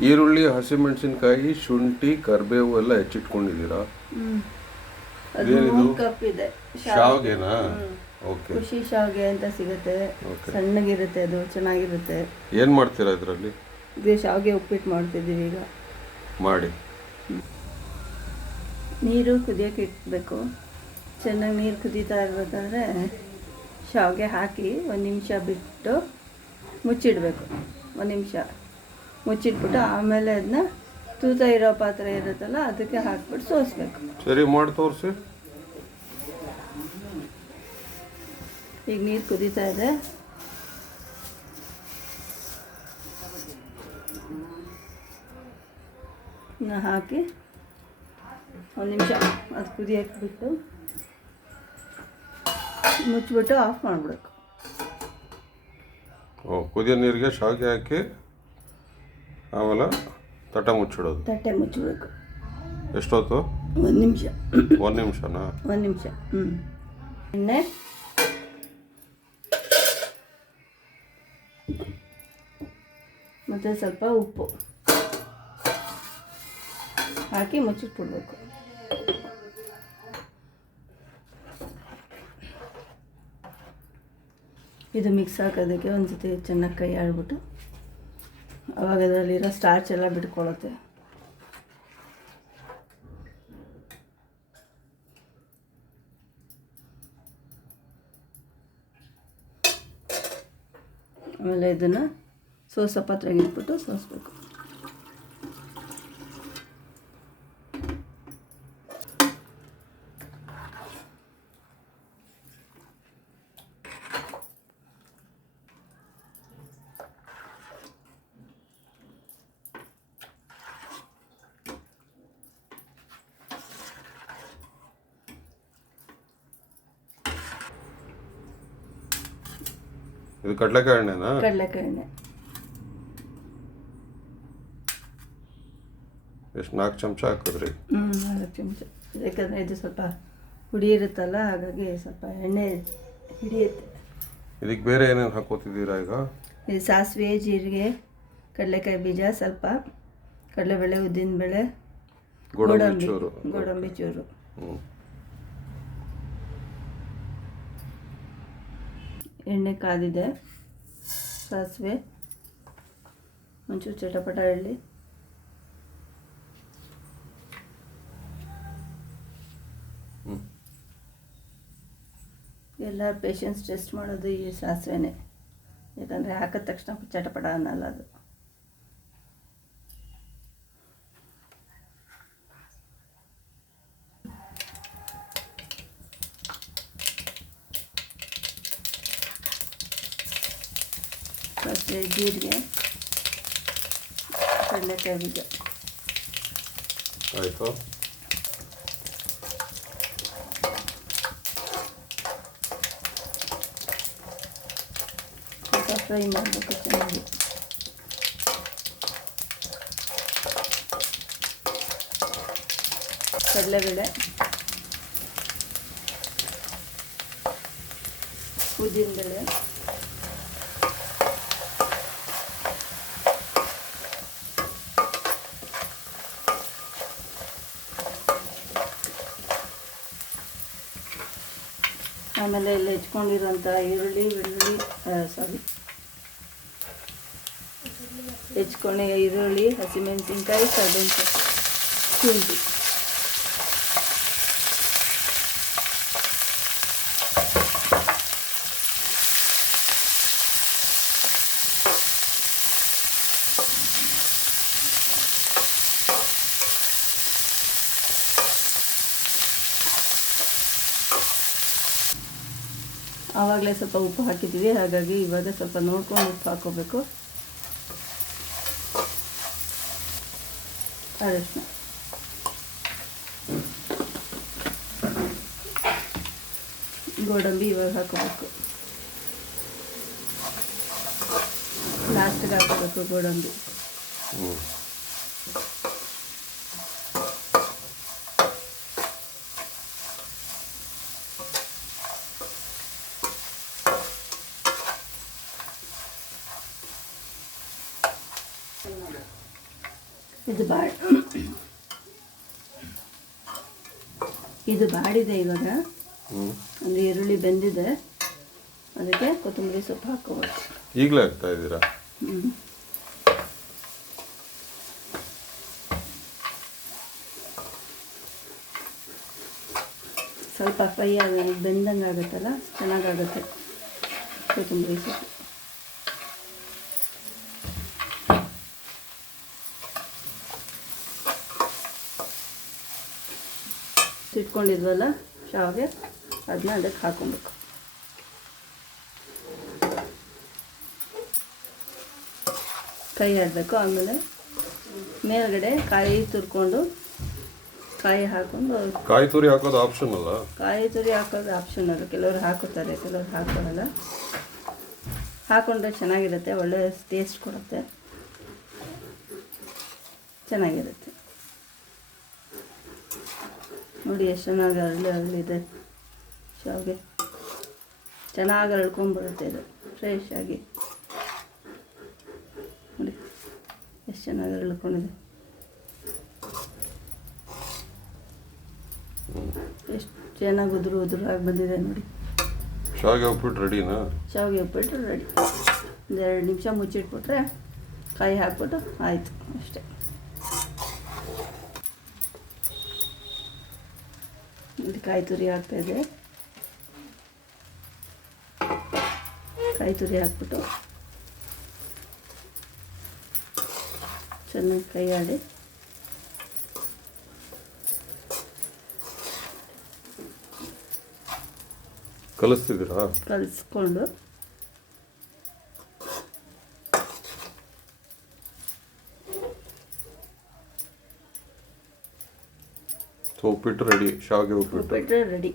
ಈರುಳ್ಳಿ ಹಸಿಮೆಣಸಿನಕಾಯಿ ಶುಂಠಿ ಕರಿಬೇವು ಎಲ್ಲ ಹೆಚ್ಚಿಟ್ಕೊಂಡಿದ್ದೀರಾ? ಮೂರು ಕಪ್ ಇದೆ. ಶಾವ್ಗೆನಾ? ಓಕೆ. ಖುಷಿ ಶಾವ್ಗೆ ಅಂತ ಸಿಗುತ್ತೆ. Okay. ಸಣ್ಣಗಿರುತ್ತೆ ಅದು ಚೆನ್ನಾಗಿರುತ್ತೆ. ಏನು ಮಾಡ್ತೀರಾ ಇದರಲ್ಲಿ? ಇದು ಶಾವ್ಗೆ ಉಪ್ಪಿಟ್ಟು ಮಾಡ್ತಿದ್ದೀವಿ ಈಗ. ಮಾಡಿ. ನೀರು ಕುದಿಯೋಕೆ ಇಟ್ಬೇಕು. ಚೆನ್ನಾಗಿ ನೀರು ಕುದೀತಾ ಇರ್ಬೇಕಾದ್ರೆ ಶಾವ್ಗೆ ಹಾಕಿ ಒಂದು ನಿಮಿಷ ಬಿಟ್ಟು ಮುಚ್ಚಿಡಬೇಕು. ಒಂದು ನಿಮಿಷ. ಮುಚ್ಚಿಟ್ಬಿಟ್ಟು ಆಮೇಲೆ ಅದನ್ನ ತೂತ ಇರೋ ಪಾತ್ರೆ ಇರುತ್ತಲ್ಲ ಅದಕ್ಕೆ ಹಾಕ್ಬಿಟ್ಟು ಸೋಸ್ಬೇಕು. ಸರಿ ಮಾಡಿ ತೋರಿಸಿ. ಈಗ ನೀರು ಕುದೀತಾ ಇದೆ. ಹಾಕಿ ಒಂದು ನಿಮಿಷ ಅದು ಕುದಿಯಕ್ಕೆ ಬಿಟ್ಟು ಮುಚ್ಚಿಬಿಟ್ಟು ಆಫ್ ಮಾಡಿಬಿಡ್ಬೇಕು. ಓ ಕುದಿಯೋ ನೀರಿಗೆ ಶಾವಿಗೆ ಹಾಕಿ ಆಮೇಲೆ ತಟ್ಟೆ ಮುಚ್ಚಿಡೋದು. ತಟ್ಟೆ ಮುಚ್ಚಿಬಿಡ್ಬೇಕು ಎಷ್ಟೊತ್ತು? ಒಂದು ನಿಮಿಷ. ಒಂದು ನಿಮಿಷನಾ? ಒಂದು ನಿಮಿಷ. ಹ್ಞೂ ಎಣ್ಣೆ. ಮತ್ತು ಸ್ವಲ್ಪ ಉಪ್ಪು. ಹಾಕಿ ಮುಚ್ಚಿಟ್ಬಿಡ್ಬೇಕು. ಇದು ಮಿಕ್ಸ್ ಹಾಕೋದಕ್ಕೆ ಒಂದು ಸತಿ ಚೆನ್ನಾಗಿ ಕೈ ಆಡ್ಬಿಟ್ಟು ಅವಾಗ ಅದರಲ್ಲಿರೋ ಸ್ಟಾರ್ಚ್ ಎಲ್ಲ ಬಿಟ್ಕೊಳ್ಳುತ್ತೆ ಆಮೇಲೆ ಇದನ್ನು ಸೋಸ ಪಾತ್ರೆಗೆ ಇಟ್ಬಿಟ್ಟು ಸೋಸಬೇಕು. ಇದು ಕಡಲೆಕಾಯಿ ಎಣ್ಣೆನಾ ಕಡಲೆಕಾಯಿ ಎಣ್ಣೆ ಎಷ್ಟು ನಾಲ್ಕು ಚಮಚ ಹಾಕಿದ್ರಿ? ಹ್ಞೂ ನಾಲ್ಕು ಚಮಚ. ಯಾಕಂದರೆ ಇದು ಸ್ವಲ್ಪ ಹುಡಿ ಇರುತ್ತಲ್ಲ ಹಾಗಾಗಿ ಸ್ವಲ್ಪ ಎಣ್ಣೆ ಹಿಡಿಯುತ್ತೆ. ಇದಕ್ಕೆ ಬೇರೆ ಏನೇನು ಹಾಕೋತಿದ್ದೀರಾ ಈಗ? ಇದು ಸಾಸಿವೆ ಜೀರಿಗೆ ಕಡಲೆಕಾಯಿ ಬೀಜ ಸ್ವಲ್ಪ ಕಡಲೆಬೇಳೆ ಉದ್ದಿನಬೇಳೆ ಗೋಡಂಬಿ ಚೂರು. ಗೋಡಂಬಿ ಚೂರು. ಹ್ಞೂ ಎಣ್ಣೆ ಕಾದಿದೆ. ಸಾಸಿವೆ ಒಂಚೂರು ಚಟಪಟ ಎಳ್ಳಿ. ಎಲ್ಲ ಪೇಷನ್ಸ್ ಟೆಸ್ಟ್ ಮಾಡೋದು ಈ ಸಾಸಿವೆನೇ. ಯಾಕಂದರೆ ಹಾಕಿದ ತಕ್ಷಣ ಚಟಪಟ ಅನ್ನಲ್ಲ ಅದು. ಸಾಸಿವೆ ಜೀರಿಗೆ ಕಡಲೆಕಾಯಿ ಬೀಜ ಆಯಿತು ಸ್ವಲ್ಪ ಫ್ರೈ ಮಾಡಬೇಕು ಚೆನ್ನಾಗಿ ಕಡಲೆಬೇಳೆ ಉದ್ದಿನಬೇಳೆ ಆಮೇಲೆ ಇಲ್ಲಿ ಹೆಚ್ಕೊಂಡಿರೋಂಥ ಈರುಳ್ಳಿ ಬೆಳ್ಳುಳ್ಳಿ ಸಾರಿ ಹೆಚ್ಕೊಂಡು ಈರುಳ್ಳಿ ಹಸಿಮೆಣಸಿನ್ಕಾಯಿ ಸೊಪ್ಪು ಶುಂಠಿ. ಆವಾಗಲೇ ಸ್ವಲ್ಪ ಉಪ್ಪು ಹಾಕಿದ್ದೀವಿ, ಹಾಗಾಗಿ ಇವಾಗ ಸ್ವಲ್ಪ ನೋಡ್ಕೊಂಡು ಉಪ್ಪು ಹಾಕೋಬೇಕು. ಅರಶಿನ ಗೋಡಂಬಿ ಇವಾಗ ಹಾಕೋಬೇಕು. ಲಾಸ್ಟ್ಗೆ ಹಾಕೋಬೇಕು ಗೋಡಂಬಿ. ಇದು ಬಾಡ ಇದು ಬಾಡಿದೆ ಇವಾಗ. ಒಂದು ಈರುಳ್ಳಿ ಬೆಂದಿದೆ. ಅದಕ್ಕೆ ಕೊತ್ತಂಬರಿ ಸೊಪ್ಪು ಹಾಕೋಬೇಕು ಈಗಲೇ ಹಾಕ್ತಾ ಇದ್ದೀರಾ? ಸ್ವಲ್ಪ ಫ್ರೈ ಆಗ ಬೆಂದಂಗೆ ಆಗುತ್ತಲ್ಲ ಚೆನ್ನಾಗಾಗುತ್ತೆ ಕೊತ್ತಂಬರಿ ಸೊಪ್ಪು. ಇಟ್ಕೊಂಡಿದ್ವಲ್ಲ ಶಾವಿಗೆ ಅದನ್ನ ಅದಕ್ಕೆ ಹಾಕೊಬೇಕು ಕೈ ಆಡಬೇಕು ಆಮೇಲೆ ಮೇಲ್ಗಡೆ ಕಾಯಿ ತುರ್ಕೊಂಡು ಕಾಯಿ ಹಾಕೊಂಡು ಕಾಯಿ ತುರಿ ಹಾಕೋದು ಆಪ್ಷನ್ ಅಲ್ಲ? ಕಾಯಿ ತುರಿ ಹಾಕೋದು ಆಪ್ಷನ್ ಅಲ್ಲ. ಕೆಲವರು ಹಾಕುತ್ತಾರೆ ಕೆಲವರು ಹಾಕೋಲ್ಲ ಹಾಕೊಂಡ್ರೆ ಚೆನ್ನಾಗಿರುತ್ತೆ ಒಳ್ಳೆ ಟೇಸ್ಟ್ ಕೊಡುತ್ತೆ. ಚೆನ್ನಾಗಿರುತ್ತೆ. ನೋಡಿ ಎಷ್ಟು ಚೆನ್ನಾಗಿ ಅರಳಿ ಅರಳಿದೆ. ಶಾವಿಗೆ ಚೆನ್ನಾಗಿ ಅರಳ್ಕೊಂಡ್ಬರುತ್ತೆ ಇದು ಫ್ರೆಶ್ ಆಗಿ. ನೋಡಿ ಎಷ್ಟು ಚೆನ್ನಾಗಿ ಅರಳ್ಕೊಂಡಿದೆ. ಎಷ್ಟು ಚೆನ್ನಾಗಿ ಉದುರು ಉದುರು ಆಗಿ ಬಂದಿದೆ ನೋಡಿ. ಶಾವಿಗೆ ಉಪ್ಪಿಟ್ಟು ರೆಡಿನಾ ಶಾವಿಗೆ ಉಪ್ಪಿಟ್ಟು ರೆಡಿ ಒಂದೆರಡು ನಿಮಿಷ ಮುಚ್ಚಿಟ್ಬಿಟ್ರೆ ಕಾಯಿ ಹಾಕ್ಬಿಟ್ಟು ಆಯಿತು ಅಷ್ಟೇ. ಇದು ಕಾಯಿ ತುರಿ ಹಾಕ್ತಾಯಿದೆ ಕಾಯಿ ತುರಿ ಹಾಕ್ಬಿಟ್ಟು ಚೆನ್ನಾಗಿ ಕೈ ಆಡಿ ಕಲಿಸ್ತಿದ್ದೀರಾ? ಕಲಿಸ್ಕೊಂಡು ಸೊ ಉಪ್ಪಿಟ್ಟು ರೆಡಿ ಶಾವಿಗೆ ಉಪ್ಪಿಟ್ಟು ಉಪ್ಪಿಟ್ಟು ರೆಡಿ